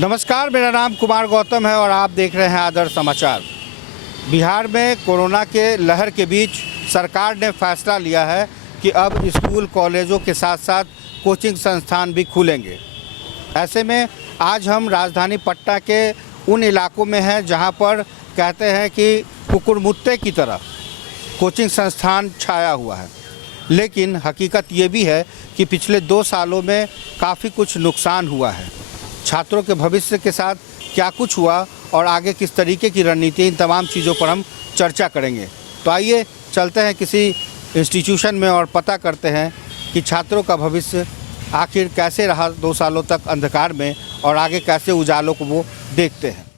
नमस्कार, मेरा नाम कुमार गौतम है और आप देख रहे हैं आदर्श समाचार। बिहार में कोरोना के लहर के बीच सरकार ने फैसला लिया है कि अब स्कूल कॉलेजों के साथ साथ कोचिंग संस्थान भी खुलेंगे। ऐसे में आज हम राजधानी पटना के उन इलाकों में हैं जहां पर कहते हैं कि कुकुरमुत्ते की तरह कोचिंग संस्थान छाया हुआ है, लेकिन हकीकत ये भी है कि पिछले 2 सालों में काफ़ी कुछ नुकसान हुआ है। छात्रों के भविष्य के साथ क्या कुछ हुआ और आगे किस तरीके की रणनीति, इन तमाम चीज़ों पर हम चर्चा करेंगे। तो आइए चलते हैं किसी इंस्टीट्यूशन में और पता करते हैं कि छात्रों का भविष्य आखिर कैसे रहा 2 सालों तक अंधकार में और आगे कैसे उजालों को वो देखते हैं।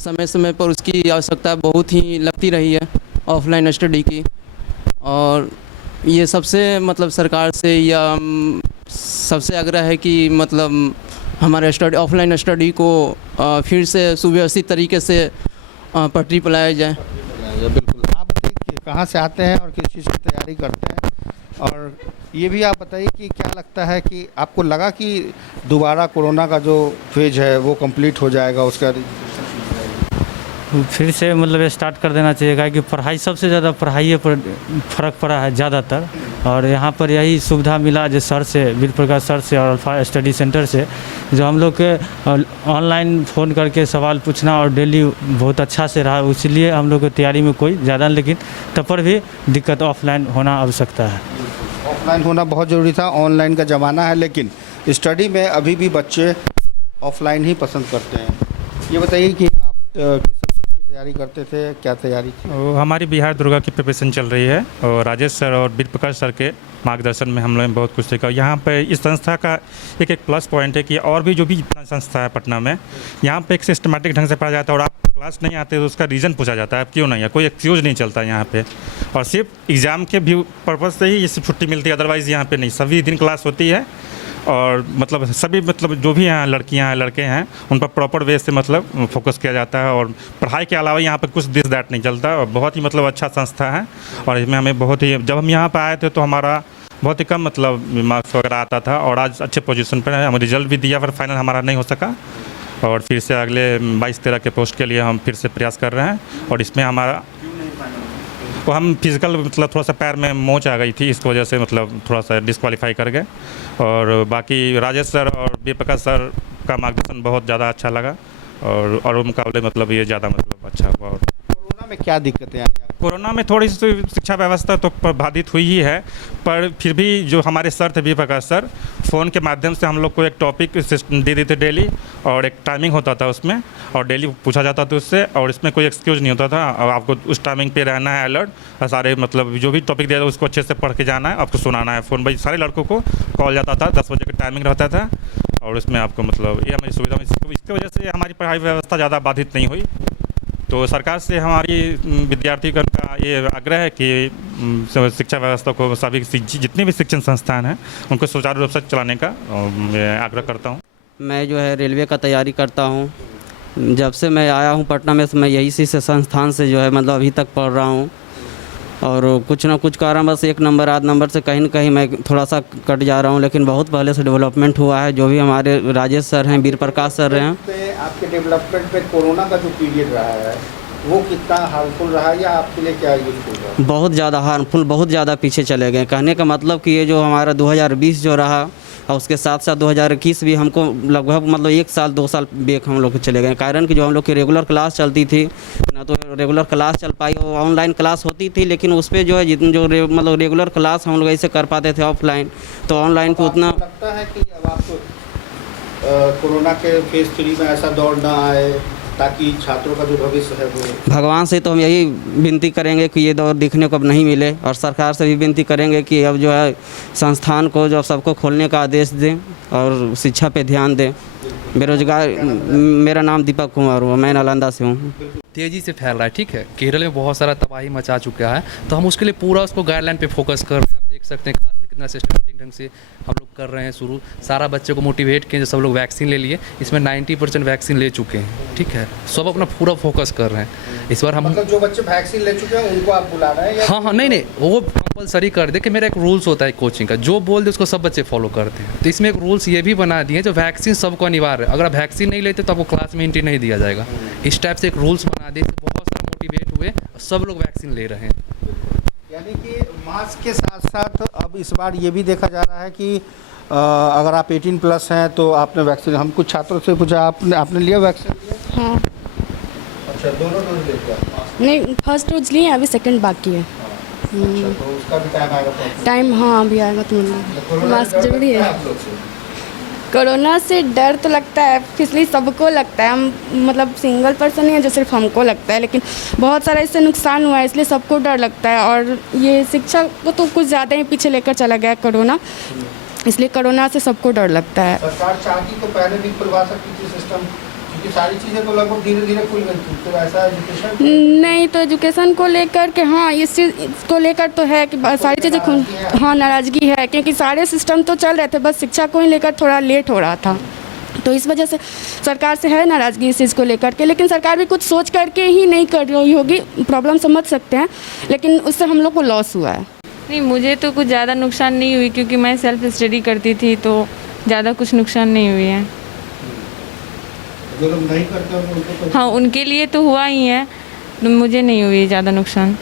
समय समय पर उसकी आवश्यकता बहुत ही लगती रही है ऑफलाइन स्टडी की, और ये सबसे सरकार से या सबसे आग्रह है कि हमारे ऑफलाइन स्टडी को फिर से सुव्यवस्थित तरीके से पटरी पर लाया जाए। बिल्कुल। आप बताइए कहाँ से आते हैं और किस चीज़ की तैयारी करते हैं, और ये भी आप बताइए कि क्या लगता है कि आपको लगा कि दोबारा कोरोना का जो फेज है वो कंप्लीट हो जाएगा, उसका फिर से स्टार्ट कर देना चाहिए। कि पढ़ाई सबसे ज़्यादा पढ़ाई पर फ़र्क पड़ा है ज़्यादातर, और यहाँ पर यही सुविधा मिला जो सर से, वीर प्रकाश सर से और अल्फा स्टडी सेंटर से, जो हम लोग के ऑनलाइन फ़ोन करके सवाल पूछना और डेली बहुत अच्छा से रहा। इसलिए हम लोग की तैयारी में कोई ज़्यादा, लेकिन तब पर भी दिक्कत ऑफलाइन होना आवश्यकता है। ऑफलाइन होना बहुत ज़रूरी था, ऑनलाइन का ज़माना है, लेकिन स्टडी में अभी भी बच्चे ऑफलाइन ही पसंद करते हैं। ये बताइए कि आप किस सब्जेक्ट की तैयारी करते थे, क्या तैयारी थी? हमारी बिहार दुर्गा की प्रिपरेशन चल रही है और राजेश सर और वीर प्रकाश सर के मार्गदर्शन में हम लोग बहुत कुछ सीखा। यहाँ पे इस संस्था का एक प्लस पॉइंट है कि और भी जो भी जितना संस्था है पटना में, यहाँ पे एक सिस्टमेटिक ढंग से पढ़ा जाता है और आप क्लास नहीं आते तो उसका रीज़न पूछा जाता है, आप क्यों नहीं है, कोई एक्सक्यूज़ नहीं चलता यहाँ पे। और सिर्फ एग्ज़ाम के भी पर्पज़ से ही ये छुट्टी मिलती है, अदरवाइज़ यहाँ पे नहीं, सभी दिन क्लास होती है और मतलब सभी मतलब जो भी यहाँ लड़कियाँ हैं लड़के हैं उन पर प्रॉपर वे से मतलब फोकस किया जाता है। और पढ़ाई के अलावा यहाँ पर कुछ दिस दैट नहीं चलता और बहुत ही मतलब अच्छा संस्था है। और इसमें हमें बहुत ही, जब हम यहाँ पर आए थे तो हमारा बहुत ही कम मतलब मार्क्स वगैरह आता था और आज अच्छे पोजीशन पर है। हमें रिजल्ट भी दिया पर फाइनल हमारा नहीं हो सका और फिर से अगले 22-23 के पोस्ट के लिए हम फिर से प्रयास कर रहे हैं। और इसमें हमारा वो हम फिजिकल मतलब थोड़ा सा पैर में मोच आ गई थी, इस वजह से मतलब थोड़ा सा डिस्क्वालीफाई कर गए। और बाकी राजेश सर और प्रकाश सर का मार्गदर्शन बहुत ज़्यादा अच्छा लगा और मुकाबले मतलब ये ज़्यादा मतलब अच्छा हुआ। और कोरोना में क्या दिक्कतें आई आपको? कोरोना में थोड़ी सी शिक्षा व्यवस्था तो प्रभावित हुई ही है, पर फिर भी जो हमारे सर थे प्रकाश सर, फ़ोन के माध्यम से हम लोग को एक टॉपिक दे देते डेली और एक टाइमिंग होता था उसमें और डेली पूछा जाता था उससे और इसमें कोई एक्सक्यूज़ नहीं होता था। और आपको उस टाइमिंग पे रहना है अलर्ट और सारे मतलब जो भी टॉपिक दिया था उसको अच्छे से पढ़ के जाना है, आपको सुनाना है। फ़ोन भाई सारे लड़कों को कॉल जाता था, 10 बजे का टाइमिंग रहता था और उसमें आपको मतलब ये हमारी सुविधा, इसकी वजह से हमारी पढ़ाई व्यवस्था ज़्यादा बाधित नहीं हुई। तो सरकार से हमारी विद्यार्थीगण का ये आग्रह है कि शिक्षा व्यवस्था को सभी जितने भी शिक्षण संस्थान हैं उनको सुचारू रूप से चलाने का मैं आग्रह करता हूँ। मैं जो है रेलवे का तैयारी करता हूँ। जब से मैं आया हूँ पटना में मैं यही सी संस्थान से जो है मतलब अभी तक पढ़ रहा हूँ और कुछ ना कुछ कारण बस एक नंबर आध नंबर से कहीं न कहीं मैं थोड़ा सा कट जा रहा हूँ, लेकिन बहुत पहले से डेवलपमेंट हुआ है। जो भी हमारे राजेश सर हैं, वीर प्रकाश सर हैं, पे आपके डेवलपमेंट पे कोरोना का जो पीरियड रहा है वो कितना हार्मफुल रहा या आपके लिए क्या यूजफुल रहा? बहुत ज़्यादा हार्मफुल, बहुत ज़्यादा पीछे चले गए। कहने का मतलब कि ये जो हमारा 2020 जो रहा और उसके साथ साथ 2021 भी हमको लगभग मतलब 1 साल 2 साल बेक हम लोग चले गए। कारण कि जो हम लोग की रेगुलर क्लास चलती थी ना, तो रेगुलर क्लास चल पाई, वो ऑनलाइन क्लास होती थी, लेकिन उस पर जो है मतलब रेगुलर क्लास हम लोग ऐसे कर पाते थे ऑफलाइन, तो ऑनलाइन पे उतना लगता है कि अब आपको कोरोना के फेज़ 3 में ऐसा दौर ना आए ताकि छात्रों का जो भविष्य है वो। भगवान से तो हम यही विनती करेंगे कि ये दौर दिखने को अब नहीं मिले और सरकार से भी विनती करेंगे कि अब जो है संस्थान को जो सबको खोलने का आदेश दें और शिक्षा पे ध्यान दें। बेरोजगार, मेरा नाम दीपक कुमार हुआ, मैं नालंदा से हूँ। तेज़ी से फैल रहा है, ठीक है। केरल में बहुत सारा तबाही मचा चुका है, तो हम उसके लिए पूरा उसको गाइडलाइन पे फोकस कर रहे हैं। आप देख सकते हैं क्लास में कितना सिस्टमेटिक ढंग से हम लोग कर रहे हैं शुरू। सारा बच्चों को मोटिवेट किए, जो सब लोग वैक्सीन ले लिए, इसमें 90% वैक्सीन ले चुके हैं, ठीक है। सब अपना पूरा फोकस कर रहे हैं इस बार। हम मतलब जो बच्चे वैक्सीन ले चुके हैं उनको आप बुला रहे हैं? हाँ, नहीं, वो कंपलसरी कर दे कि मेरा एक रूल्स होता है कोचिंग का, जो बोल दे उसको सब बच्चे फॉलो करते हैं। तो इसमें एक रूल्स ये भी बना दिए जो वैक्सीन सबको अनिवार्य है। अगर आप वैक्सीन नहीं लेते तो आपको क्लास में एंट्री नहीं दिया जाएगा। इस टाइप से एक रूल्स बना दिए, बहुत सारा मोटिवेट हुए, सब लोग वैक्सीन ले रहे हैं। यानी कि मास्क के साथ साथ अब इस बार ये भी देखा जा रहा है कि अगर आप 18+ हैं तो आपने वैक्सीन, हम कुछ छात्रों से पूछा आपने लिया वैक्सीन? हाँ। अच्छा, दोनों डोज ले लिया? नहीं, फर्स्ट डोज लिए, अभी सेकंड बाकी है। अच्छा, तो उसका भी टाइम आएगा? टाइम हाँ अभी आएगा। तो मास्क जरूरी है। कोरोना से डर तो लगता है, इसलिए सबको लगता है। हम मतलब सिंगल पर्सन नहीं है जो सिर्फ हमको लगता है, लेकिन बहुत सारा इससे नुकसान हुआ है, इसलिए सबको डर लगता है। और ये शिक्षा को तो कुछ ज़्यादा ही पीछे लेकर चला गया कोरोना, इसलिए कोरोना से सबको डर लगता है। सरकार चाहती तो पहले भी खुलवा सकती थी सिस्टम, क्योंकि सारी चीज़ें तो लगभग धीरे धीरे खुल गई थी। तो ऐसा एजुकेशन नहीं, तो एजुकेशन को लेकर के हाँ, इस चीज़ को लेकर तो है कि सारी चीज़ें खुल, हाँ नाराज़गी है, क्योंकि सारे सिस्टम तो चल रहे थे, बस शिक्षा को ही लेकर थोड़ा लेट हो रहा था। तो इस वजह से सरकार से है नाराज़गी इस चीज़ को लेकर के, लेकिन सरकार भी कुछ सोच करके ही नहीं कर रही होगी। प्रॉब्लम समझ सकते हैं, लेकिन उससे हम लोग को लॉस हुआ है। नहीं, मुझे तो कुछ ज़्यादा नुकसान नहीं हुई क्योंकि मैं सेल्फ स्टडी करती थी, तो ज़्यादा कुछ नुकसान नहीं हुई है। जो लोग नहीं करते उनको तो हाँ, उनके लिए तो हुआ ही है, तो मुझे नहीं हुई ज़्यादा नुकसान।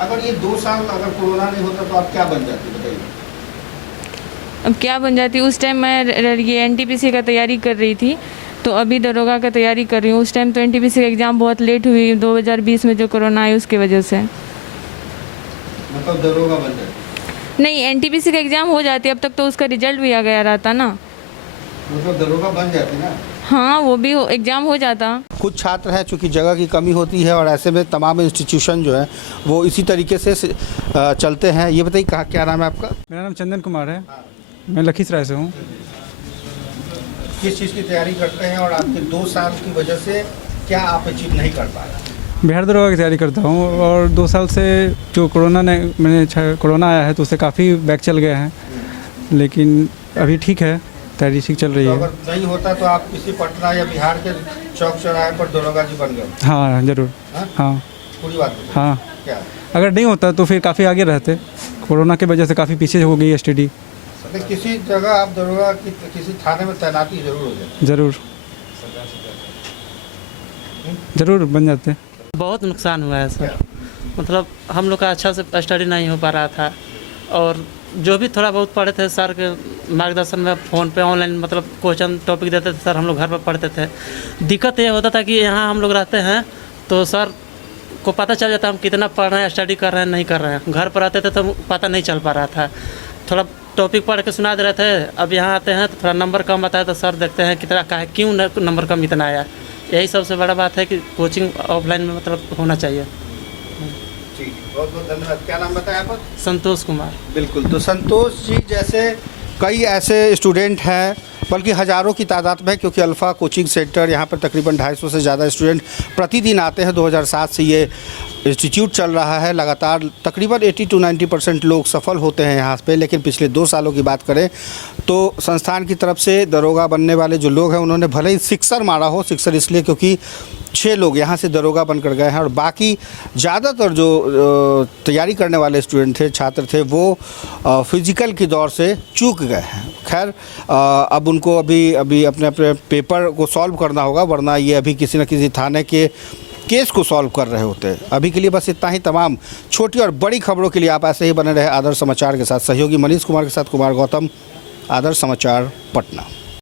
अगर ये 2 साल अगर कोरोना नहीं होता तो आप क्या बन जाती, बताइए? अब क्या बन जाती, उस टाइम मैं ये NTPC का तैयारी कर रही थी, तो अभी दरोगा का तैयारी कर रही हूँ। उस टाइम तो NTPC का एग्ज़ाम बहुत लेट हुई 2020 में, जो कोरोना आई उसकी वजह से। मतलब दरोगा बन जाती? नहीं, NTPC का एग्ज़ाम हो जाती, अब तक तो उसका रिजल्ट भी आ गया रहता ना। मतलब दरोगा बन जाती ना? हाँ, वो भी एग्ज़ाम हो जाता। कुछ छात्र हैं चूँकि जगह की कमी होती है और ऐसे में तमाम इंस्टीट्यूशन जो है वो इसी तरीके से चलते हैं। ये बताइए क्या नाम है आपका? मेरा नाम चंदन कुमार है, मैं लखीसराय से हूँ। किस चीज़ की तैयारी करते हैं और आपके 2 साल की वजह से क्या आप अचीव नहीं कर पा रहे? बिहार दरोगा की तैयारी करता हूँ और 2 साल से जो कोरोना आया है तो उससे काफ़ी बैक चल गया है, लेकिन अभी ठीक है, तैयारी ठीक चल रही तो है। अगर नहीं होता तो आप किसी पटना या बिहार के चौक चौराहे पर दरोगा जी बन गए? हाँ ज़रूर। हाँ? हाँ पूरी बात बताइए। हाँ, क्या अगर नहीं होता तो फिर काफ़ी आगे रहते। कोरोना की वजह से काफ़ी पीछे हो गई स्टडी। तो किसी जगह आप दरोगा की किसी थाने में तैनाती जरूर हो जाए। ज़रूर ज़रूर बन जाते। बहुत नुकसान हुआ है सर। मतलब हम लोग का अच्छा से स्टडी नहीं हो पा रहा था, और जो भी थोड़ा बहुत पढ़े थे सर के मार्गदर्शन में फ़ोन पे ऑनलाइन मतलब क्वेश्चन टॉपिक देते थे सर, हम लोग घर पर पढ़ते थे। दिक्कत ये होता था कि यहाँ हम लोग रहते हैं तो सर को पता चल जाता हम कितना पढ़ रहे हैं, स्टडी कर रहे हैं नहीं कर रहे हैं। घर पर आते थे तो पता नहीं चल पा रहा था, थोड़ा टॉपिक पढ़ के सुना दे रहे थे। अब यहाँ आते हैं तो थोड़ा नंबर कम आता है तो सर देखते हैं कितना का है, क्यों नंबर कम इतना आया। यही सबसे बड़ा बात है कि कोचिंग ऑफलाइन में मतलब होना चाहिए। ठीक, बहुत बहुत धन्यवाद। क्या नाम बताया आपका? संतोष कुमार। बिल्कुल, तो संतोष जी जैसे कई ऐसे स्टूडेंट हैं, बल्कि हज़ारों की तादाद में, क्योंकि अल्फ़ा कोचिंग सेंटर यहाँ पर तकरीबन 250 से ज़्यादा स्टूडेंट प्रतिदिन आते हैं। 2007 से ये इंस्टीट्यूट चल रहा है, लगातार तकरीबन 80 to 90% लोग सफल होते हैं यहाँ पे। लेकिन पिछले 2 सालों की बात करें तो संस्थान की तरफ से दरोगा बनने वाले जो लोग हैं उन्होंने भले ही सिक्सर मारा हो, सिक्सर इसलिए क्योंकि 6 लोग यहाँ से दरोगा बनकर गए हैं, और बाकी ज़्यादातर जो तैयारी करने वाले स्टूडेंट थे, छात्र थे, वो फिज़िकल की दौर से चूक गए हैं। खैर अब उनको अभी अपने अपने पेपर को सॉल्व करना होगा, वरना ये अभी किसी न किसी थाने के केस को सॉल्व कर रहे होते हैं। अभी के लिए बस इतना ही। तमाम छोटी और बड़ी खबरों के लिए आप ऐसे ही बने रहे आदर्श समाचार के साथ। सहयोगी मनीष कुमार के साथ कुमार गौतम, आदर्श समाचार, पटना।